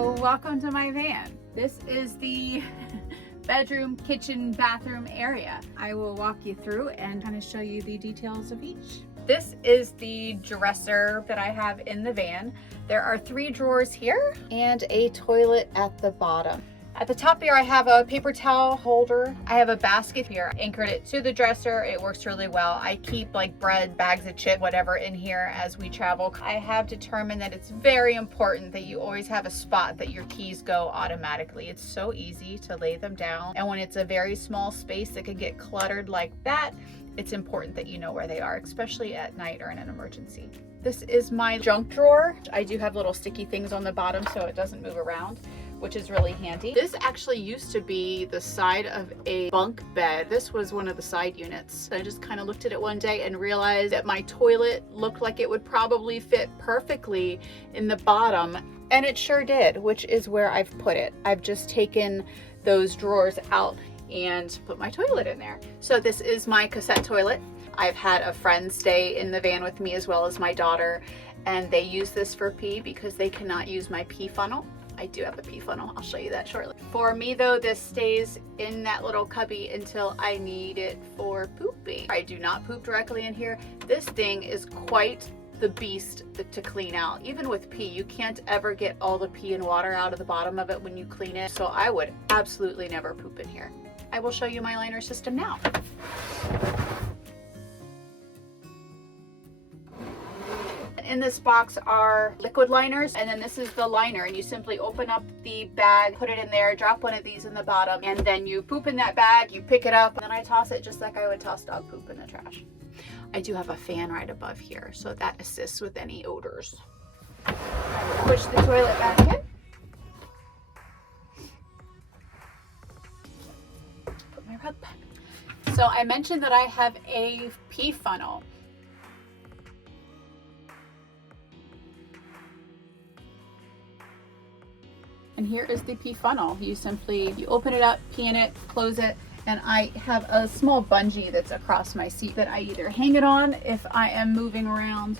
So welcome to my van. This is the bedroom, kitchen, bathroom area. I will walk you through and kind of show you the details of each. This is the dresser that I have in the van. There are 3 drawers here and a toilet at the bottom. At the top here, I have a paper towel holder. I have a basket here, anchored it to the dresser. It works really well. I keep like bread, bags of chips, whatever in here as we travel. I have determined that it's very important that you always have a spot that your keys go automatically. It's so easy to lay them down. And when it's a very small space that can get cluttered like that, it's important that you know where they are, especially at night or in an emergency. This is my junk drawer. I do have little sticky things on the bottom so it doesn't move around, which is really handy. This actually used to be the side of a bunk bed. This was one of the side units. I just kind of looked at it one day and realized that my toilet looked like it would probably fit perfectly in the bottom, and it sure did, which is where I've put it. I've just taken those drawers out and put my toilet in there. So this is my cassette toilet. I've had a friend stay in the van with me as well as my daughter, and they use this for pee because they cannot use my pee funnel. I do have a pee funnel. I'll show you that shortly. For me though, this stays in that little cubby until I need it for pooping. I do not poop directly in here. This thing is quite the beast to clean out. Even with pee, you can't ever get all the pee and water out of the bottom of it when you clean it. So I would absolutely never poop in here. I will show you my liner system now. In this box are liquid liners, and then this is the liner, and you simply open up the bag, put it in there, drop one of these in the bottom, and then you poop in that bag, you pick it up, and then I toss it just like I would toss dog poop in the trash. I do have a fan right above here, so that assists with any odors. Push the toilet back in. Put my rug back. So I mentioned that I have a pee funnel. And here is the pee funnel. You open it up, pee in it, close it, and I have a small bungee that's across my seat that I either hang it on if I am moving around,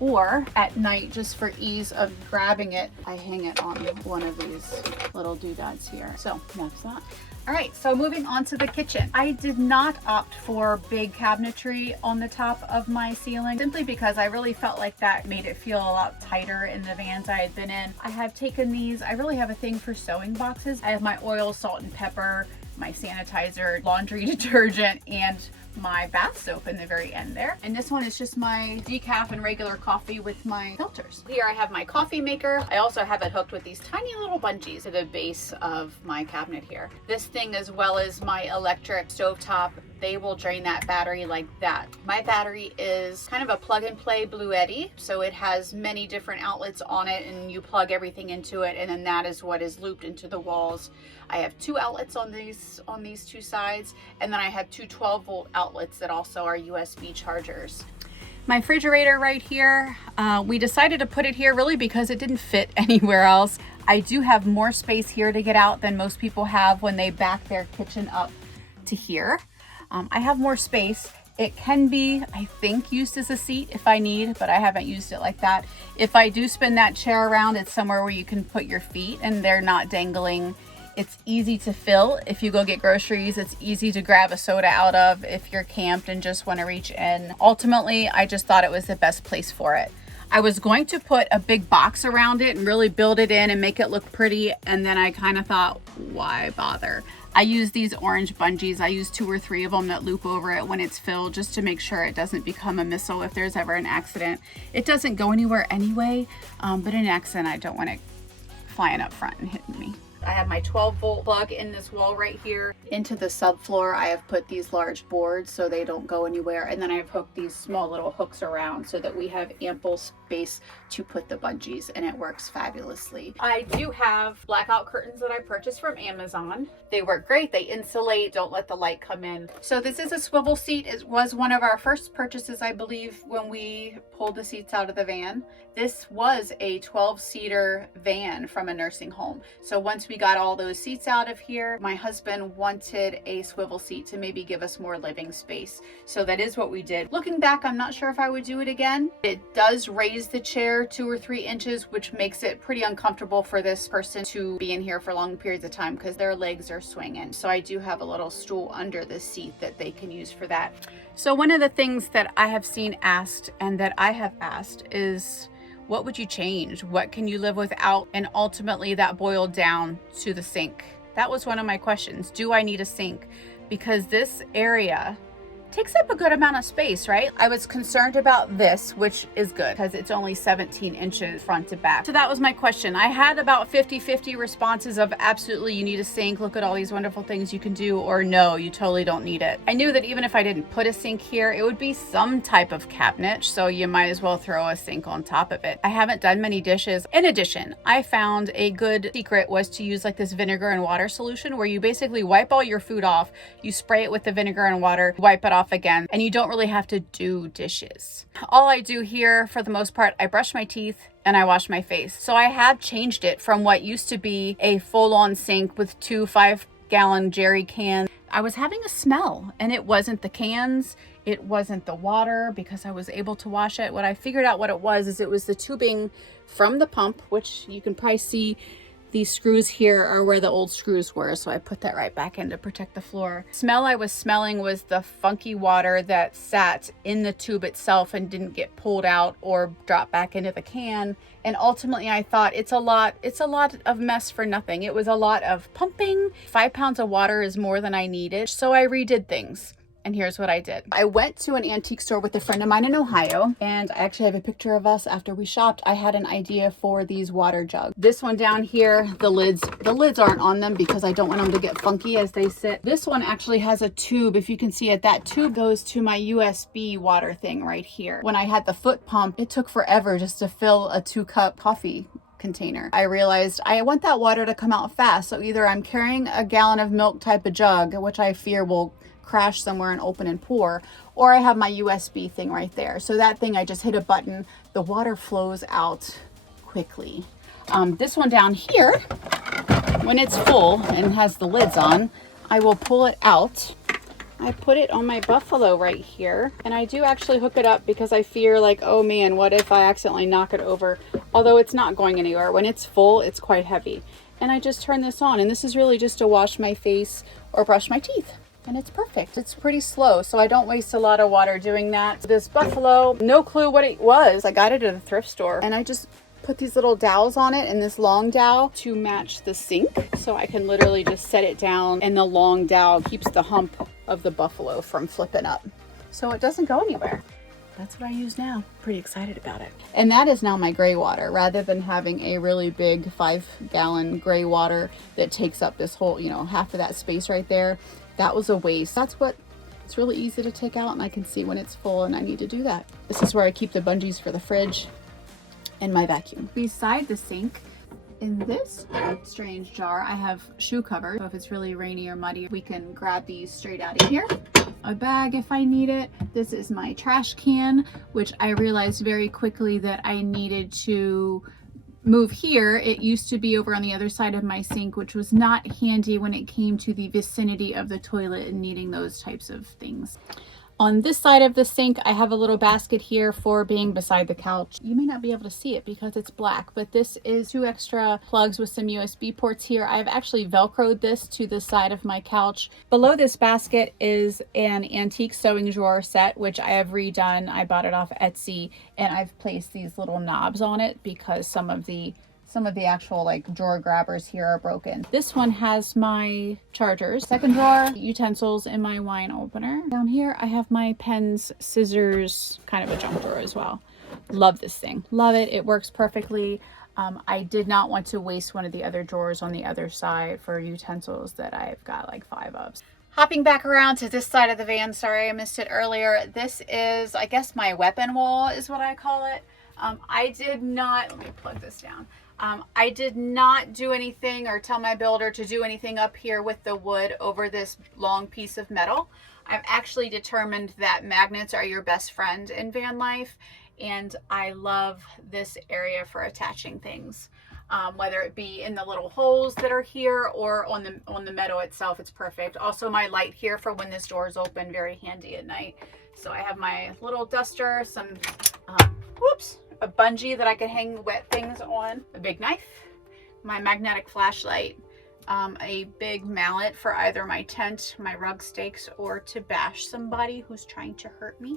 or at night, just for ease of grabbing it, I hang it on one of these little doodads here. So that's that. All right, so moving on to the kitchen. I did not opt for big cabinetry on the top of my ceiling, simply because I really felt like that made it feel a lot tighter in the vans I had been in. I have taken these, I really have a thing for sewing boxes. I have my oil, salt and pepper, my sanitizer, laundry detergent, and my bath soap in the very end there. And this one is just my decaf and regular coffee with my filters. Here I have my coffee maker. I also have it hooked with these tiny little bungees to the base of my cabinet here. This thing, as well as my electric stovetop, they will drain that battery like that. My battery is kind of a plug and play Bluetti, so it has many different outlets on it, and you plug everything into it, and then that is what is looped into the walls. I have 2 outlets on these 2 sides, and then I have 2 12-volt outlets that also are USB chargers. My refrigerator right here, we decided to put it here really because it didn't fit anywhere else. I do have more space here to get out than most people have when they back their kitchen up to here. I have more space. It can be, I think, used as a seat if I need, but I haven't used it like that. If I do spin that chair around, it's somewhere where you can put your feet and they're not dangling. It's easy to fill if you go get groceries. It's easy to grab a soda out of if you're camped and just want to reach in. Ultimately, I just thought it was the best place for it. I was going to put a big box around it and really build it in and make it look pretty, and then I kind of thought, why bother? I use these orange bungees. I use 2 or 3 of them that loop over it when it's filled, just to make sure it doesn't become a missile if there's ever an accident. It doesn't go anywhere anyway, but in an accident, I don't want it flying up front and hitting me. I have my 12-volt plug in this wall right here. Into the subfloor, I have put these large boards so they don't go anywhere. And then I've hooked these small little hooks around so that we have ample space to put the bungees, and it works fabulously. I do have blackout curtains that I purchased from Amazon. They work great. They insulate, don't let the light come in. So this is a swivel seat. It was one of our first purchases, I believe, when we pulled the seats out of the van. This was a 12-seater van from a nursing home. So once we got all those seats out of here, my husband wanted a swivel seat to maybe give us more living space. So that is what we did. Looking back, I'm not sure if I would do it again. It does raise the chair 2 or 3 inches, which makes it pretty uncomfortable for this person to be in here for long periods of time because their legs are swinging. So I do have a little stool under the seat that they can use for that. So one of the things that I have seen asked and that I have asked is, what would you change? What can you live without? And ultimately that boiled down to the sink. That was one of my questions. Do I need a sink? Because this area takes up a good amount of space, right? I was concerned about this, which is good because it's only 17 inches front to back. So that was my question. I had about 50-50 responses of absolutely you need a sink, look at all these wonderful things you can do, or no, you totally don't need it. I knew that even if I didn't put a sink here, it would be some type of cabinet, so you might as well throw a sink on top of it. I haven't done many dishes. In addition, I found a good secret was to use like this vinegar and water solution where you basically wipe all your food off, you spray it with the vinegar and water, wipe it off again, and you don't really have to do dishes. All I do here for the most part, I brush my teeth and I wash my face. So I have changed it from what used to be a full-on sink with 2 5-gallon jerry cans. I was having a smell and it wasn't the cans, it wasn't the water because I was able to wash it. What I figured out what it was is it was the tubing from the pump, which you can probably see these screws here are where the old screws were, so I put that right back in to protect the floor. Smell I was smelling was the funky water that sat in the tube itself and didn't get pulled out or drop back into the can. And ultimately I thought it's a lot of mess for nothing. It was a lot of pumping. 5 pounds of water is more than I needed, so I redid things. And here's what I did. I went to an antique store with a friend of mine in Ohio, and I actually have a picture of us after we shopped. I had an idea for these water jugs. This one down here, the lids aren't on them because I don't want them to get funky as they sit. This one actually has a tube. If you can see it, that tube goes to my USB water thing right here. When I had the foot pump, it took forever just to fill a 2-cup coffee container. I realized I want that water to come out fast. So either I'm carrying a gallon of milk type of jug, which I fear will crash somewhere and open and pour, or I have my USB thing right there. So that thing, I just hit a button, the water flows out quickly. This one down here, when it's full and has the lids on, I will pull it out. I put it on my buffalo right here, and I do actually hook it up because I fear like, oh man, what if I accidentally knock it over? Although it's not going anywhere. When it's full, it's quite heavy. And I just turn this on, and this is really just to wash my face or brush my teeth. And it's perfect. It's pretty slow, so I don't waste a lot of water doing that. This buffalo, no clue what it was. I got it at a thrift store, and I just put these little dowels on it and this long dowel to match the sink. So I can literally just set it down, and the long dowel keeps the hump of the buffalo from flipping up. So it doesn't go anywhere. That's what I use now. Pretty excited about it. And that is now my gray water, rather than having a really big 5-gallon gray water that takes up this whole, half of that space right there. That was a waste. It's really easy to take out, and I can see when it's full and I need to do that. This is where I keep the bungees for the fridge and my vacuum. Beside the sink, in this strange jar, I have shoe covers. So if it's really rainy or muddy, we can grab these straight out of here. A bag if I need it. This is my trash can, which I realized very quickly that I needed to move here. It used to be over on the other side of my sink, which was not handy when it came to the vicinity of the toilet and needing those types of things. On this side of the sink, I have a little basket here for being beside the couch. You may not be able to see it because it's black, but this is 2 extra plugs with some USB ports here. I've actually Velcroed this to the side of my couch. Below this basket is an antique sewing drawer set, which I have redone. I bought it off Etsy, and I've placed these little knobs on it because some of the actual like drawer grabbers here are broken. This one has my chargers. Second drawer, utensils, and my wine opener. Down here I have my pens, scissors, kind of a junk drawer as well. Love this thing. Love it. It works perfectly. I did not want to waste one of the other drawers on the other side for utensils that I've got like 5 of. Hopping back around to this side of the van, sorry I missed it earlier. This is, I guess, my weapon wall is what I call it. I did not, let me plug this down. I did not do anything or tell my builder to do anything up here with the wood over this long piece of metal. I've actually determined that magnets are your best friend in van life, and I love this area for attaching things. whether it be in the little holes that are here or on the meadow itself. It's perfect. Also, my light here for when this door is open, very handy at night. So I have my little duster, some a bungee that I can hang wet things on, a big knife, my magnetic flashlight, a big mallet for either my tent, my rug stakes, or to bash somebody who's trying to hurt me.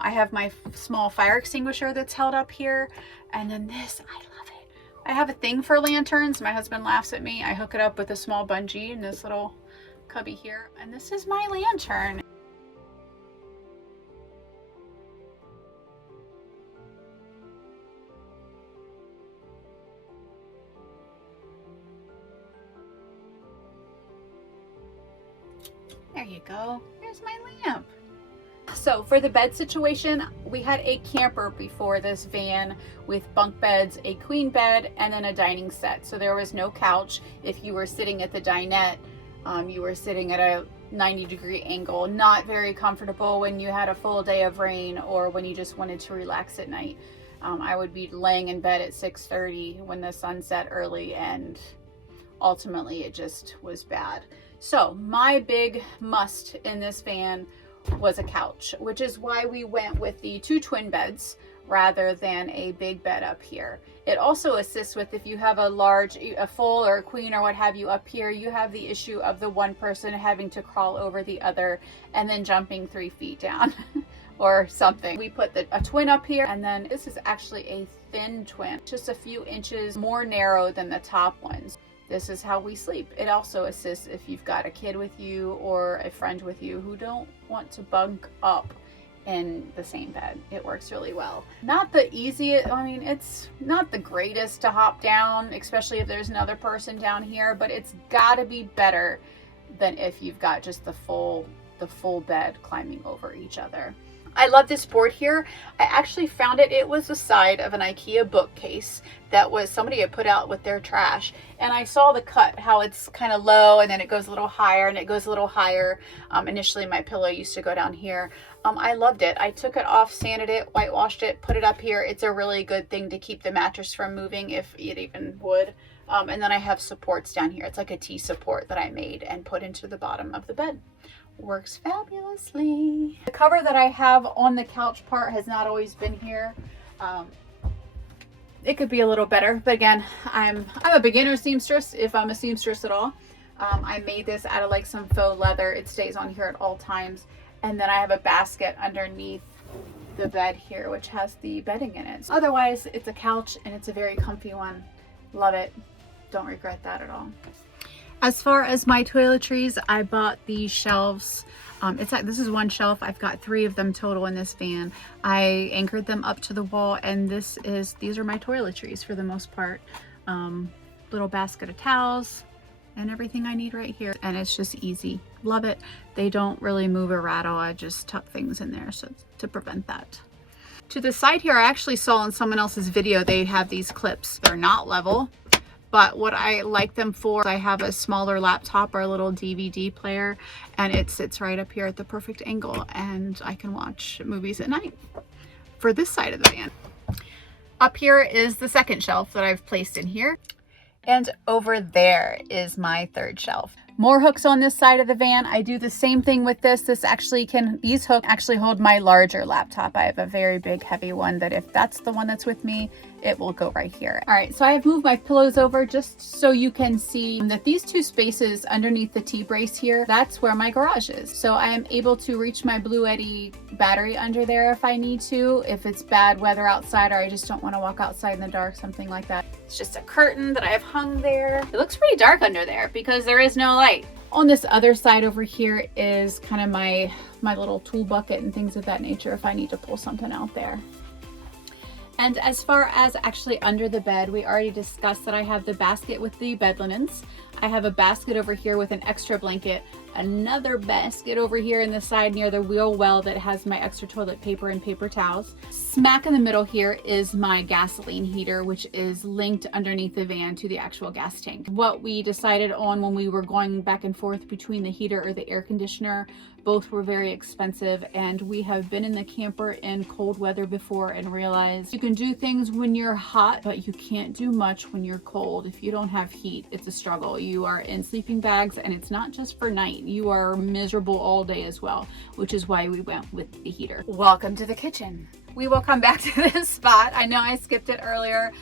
I have my small fire extinguisher that's held up here, and then this, I love it. I have a thing for lanterns. My husband laughs at me. I hook it up with a small bungee in this little cubby here, and this is my lantern. There you go. Here's my lamp. So for the bed situation, we had a camper before this van with bunk beds, a queen bed, and then a dining set. So there was no couch. If you were sitting at the dinette, you were sitting at a 90-degree angle. Not very comfortable when you had a full day of rain or when you just wanted to relax at night. I would be laying in bed at 6:30 when the sun set early, and ultimately it just was bad. So my big must in this van was a couch, which is why we went with the 2 twin beds rather than a big bed up here. It also assists with if you have a full or a queen or what have you up here, you have the issue of the one person having to crawl over the other and then jumping 3 feet down or something. We put a twin up here, and then this is actually a thin twin, just a few inches more narrow than the top ones. This is how we sleep. It also assists if you've got a kid with you or a friend with you who don't want to bunk up in the same bed. It works really well. Not the easiest, I mean, it's not the greatest to hop down, especially if there's another person down here, but it's gotta be better than if you've got just the full bed climbing over each other. I love this board here. I actually found it. It was the side of an IKEA bookcase that was somebody had put out with their trash. And I saw the cut, how it's kind of low and then it goes a little higher and it goes a little higher. Initially my pillow used to go down here. I loved it. I took it off, sanded it, whitewashed it, put it up here. It's a really good thing to keep the mattress from moving if it even would. And then I have supports down here. It's like a T-support that I made and put into the bottom of the bed. Works fabulously. The cover that I have on the couch part has not always been here. It could be a little better, but again, I'm a beginner seamstress, if I'm a seamstress at all. I made this out of like some faux leather. It stays on here at all times. And then I have a basket underneath the bed here, which has the bedding in it. Otherwise, it's a couch and it's a very comfy one. Love it. Don't regret that at all. As far as my toiletries, I bought these shelves. This is one shelf. I've got 3 of them total in this van. I anchored them up to the wall, and these are my toiletries for the most part. Little basket of towels and everything I need right here. And it's just easy. Love it. They don't really move or rattle. I just tuck things in there to prevent that. To the side here, I actually saw in someone else's video, they have these clips. They're not level. But what I like them for, I have a smaller laptop or a little DVD player, and it sits right up here at the perfect angle, and I can watch movies at night for this side of the van. Up here is the second shelf that I've placed in here. And over there is my third shelf. More hooks on this side of the van. I do the same thing with this. These hooks actually hold my larger laptop. I have a very big, heavy one that if that's the one that's with me, it will go right here. All right, so I have moved my pillows over just so you can see that these 2 spaces underneath the T-brace here, that's where my garage is. So I am able to reach my Blue Eddy battery under there if I need to, if it's bad weather outside or I just don't want to walk outside in the dark, something like that. It's just a curtain that I have hung there. It looks pretty dark under there because there is no light. On this other side over here is kind of my little tool bucket and things of that nature if I need to pull something out there. And as far as actually under the bed, we already discussed that I have the basket with the bed linens. I have a basket over here with an extra blanket, another basket over here in the side near the wheel well that has my extra toilet paper and paper towels. Smack in the middle here is my gasoline heater, which is linked underneath the van to the actual gas tank. What we decided on when we were going back and forth between the heater or the air conditioner, both were very expensive, and we have been in the camper in cold weather before and realized you can do things when you're hot, but you can't do much when you're cold. If you don't have heat, it's a struggle. You are in sleeping bags, and it's not just for night. You are miserable all day as well, which is why we went with the heater. Welcome to the kitchen. We will come back to this spot. I know I skipped it earlier.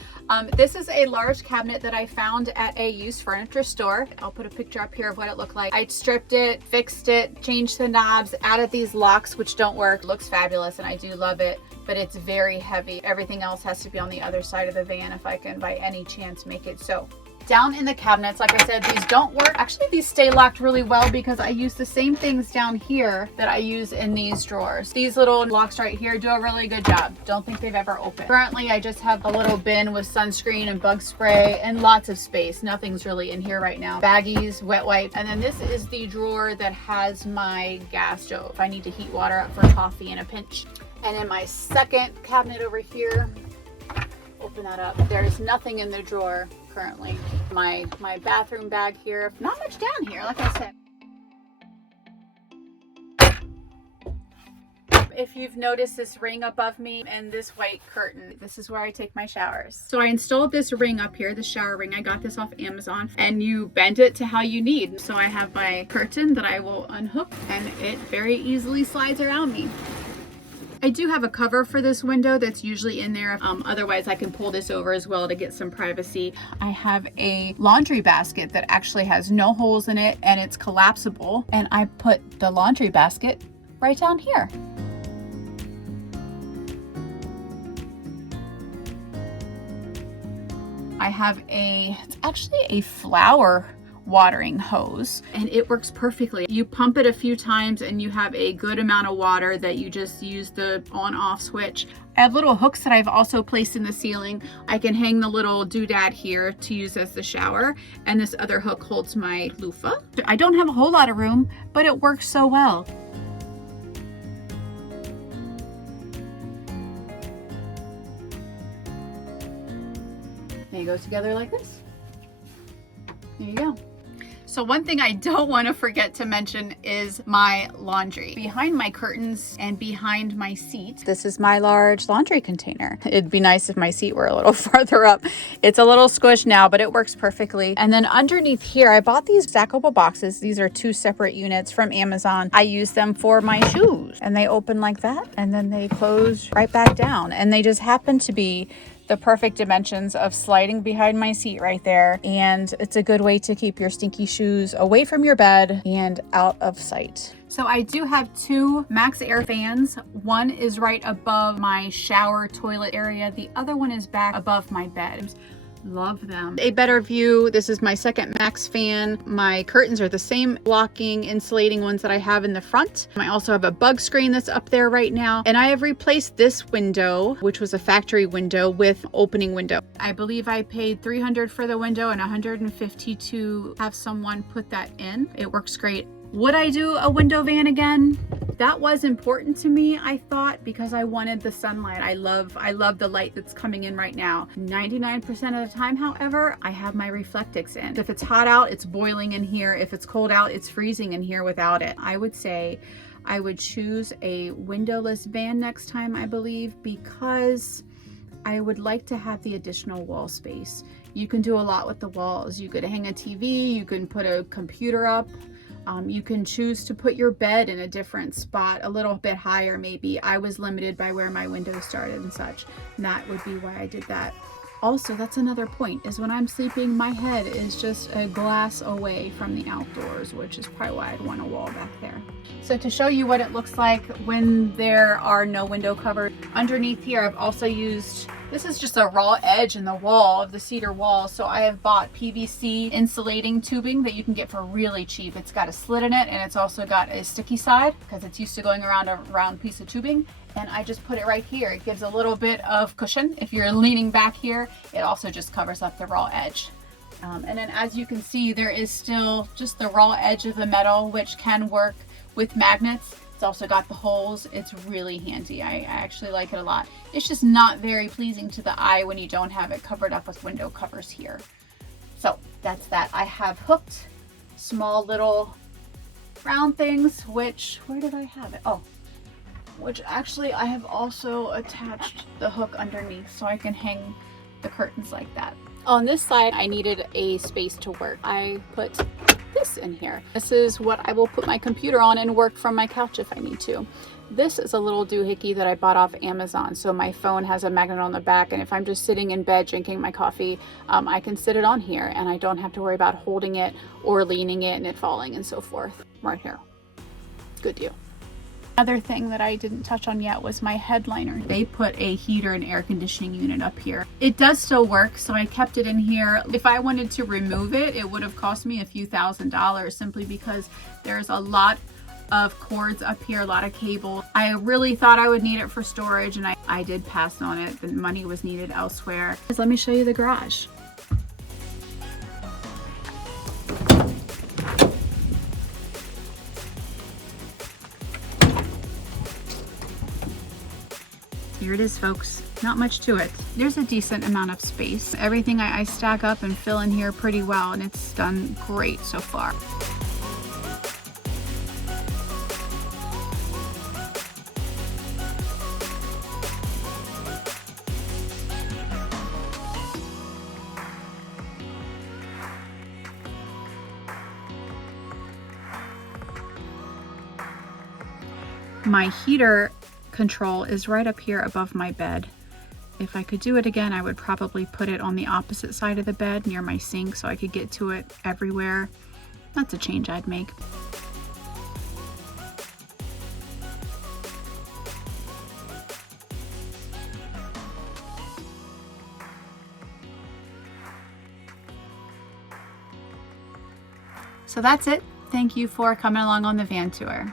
This is a large cabinet that I found at a used furniture store. I'll put a picture up here of what it looked like. I stripped it, fixed it, changed the knobs, added these locks, which don't work. It looks fabulous, and I do love it, but it's very heavy. Everything else has to be on the other side of the van if I can by any chance make it so. Down in the cabinets, like I said, these don't work. Actually, these stay locked really well because I use the same things down here that I use in these drawers. These little locks right here do a really good job. Don't think they've ever opened. Currently, I just have a little bin with sunscreen and bug spray and lots of space. Nothing's really in here right now. Baggies, wet wipes, and then this is the drawer that has my gas stove if I need to heat water up for coffee in a pinch. And in my second cabinet over here, open that up. There's nothing in the drawer currently. My bathroom bag here. Not much down here, like I said. If you've noticed this ring above me and this white curtain, this is where I take my showers. So I installed this ring up here, the shower ring. I got this off Amazon, and you bend it to how you need. So I have my curtain that I will unhook, and it very easily slides around me. I do have a cover for this window that's usually in there. Otherwise, I can pull this over as well to get some privacy. I have a laundry basket that actually has no holes in it, and it's collapsible. And I put the laundry basket right down here. I have it's actually a flower watering hose, and it works perfectly. You pump it a few times and you have a good amount of water that you just use the on-off switch. I have little hooks that I've also placed in the ceiling. I can hang the little doodad here to use as the shower, and this other hook holds my loofah. I don't have a whole lot of room, but it works so well. They go together like this. There you go. So one thing I don't want to forget to mention is my laundry. Behind my curtains and behind my seat, this is my large laundry container. It'd be nice if my seat were a little farther up. It's a little squished now, but it works perfectly. And then underneath here, I bought these stackable boxes. These are 2 separate units from Amazon. I use them for my shoes, and they open like that, and then they close right back down. And they just happen to be the perfect dimensions of sliding behind my seat right there. And it's a good way to keep your stinky shoes away from your bed and out of sight. So I do have 2 Max Air fans. One is right above my shower toilet area. The other one is back above my bed. Love them. A better view. This is my second Max fan. My curtains are the same blocking insulating ones that I have in the front. I also have a bug screen that's up there right now, and I have replaced this window, which was a factory window, with opening window. I believe I paid $300 for the window and $150 to have someone put that in. It works great. Would I do a window van again? That was important to me, I thought, because I wanted the sunlight. I love the light that's coming in right now. 99% of the time, however, I have my Reflectix in. If it's hot out, it's boiling in here. If it's cold out, it's freezing in here without it. I would say I would choose a windowless van next time, I believe, because I would like to have the additional wall space. You can do a lot with the walls. You could hang a TV, you can put a computer up. You can choose to put your bed in a different spot, a little bit higher maybe. I was limited by where my windows started and such, and that would be why I did that. Also, that's another point, is when I'm sleeping, my head is just a glass away from the outdoors, which is probably why I'd want a wall back there. So to show you what it looks like when there are no window covers, underneath here I've also used, this is just a raw edge in the wall of the cedar wall, so I have bought PVC insulating tubing that you can get for really cheap. It's got a slit in it, and it's also got a sticky side because it's used to going around a round piece of tubing. And I just put it right here. It gives a little bit of cushion. If you're leaning back here, it also just covers up the raw edge. And then as you can see, there is still just the raw edge of the metal, which can work with magnets. It's also got the holes. It's really handy. I actually like it a lot. It's just not very pleasing to the eye when you don't have it covered up with window covers here. So that's that. I have hooked small little round things, which, where did I have it? Oh, which actually I have also attached the hook underneath so I can hang the curtains like that. On this side, I needed a space to work. I put this in here. This is what I will put my computer on and work from my couch if I need to. This is a little doohickey that I bought off Amazon. So my phone has a magnet on the back, and if I'm just sitting in bed drinking my coffee, I can sit it on here and I don't have to worry about holding it or leaning it and it falling and so forth. Right here. Good deal. Another thing that I didn't touch on yet was my headliner. They put a heater and air conditioning unit up here. It does still work, so I kept it in here. If I wanted to remove it, it would have cost me a few $1,000s simply because there's a lot of cords up here, a lot of cable. I really thought I would need it for storage, and I did pass on it. The money was needed elsewhere. Let me show you the garage. Here it is, folks. Not much to it. There's a decent amount of space. Everything I stack up and fill in here pretty well, and it's done great so far. My heater control is right up here above my bed. If I could do it again, I would probably put it on the opposite side of the bed near my sink so I could get to it everywhere. That's a change I'd make. So that's it. Thank you for coming along on the van tour.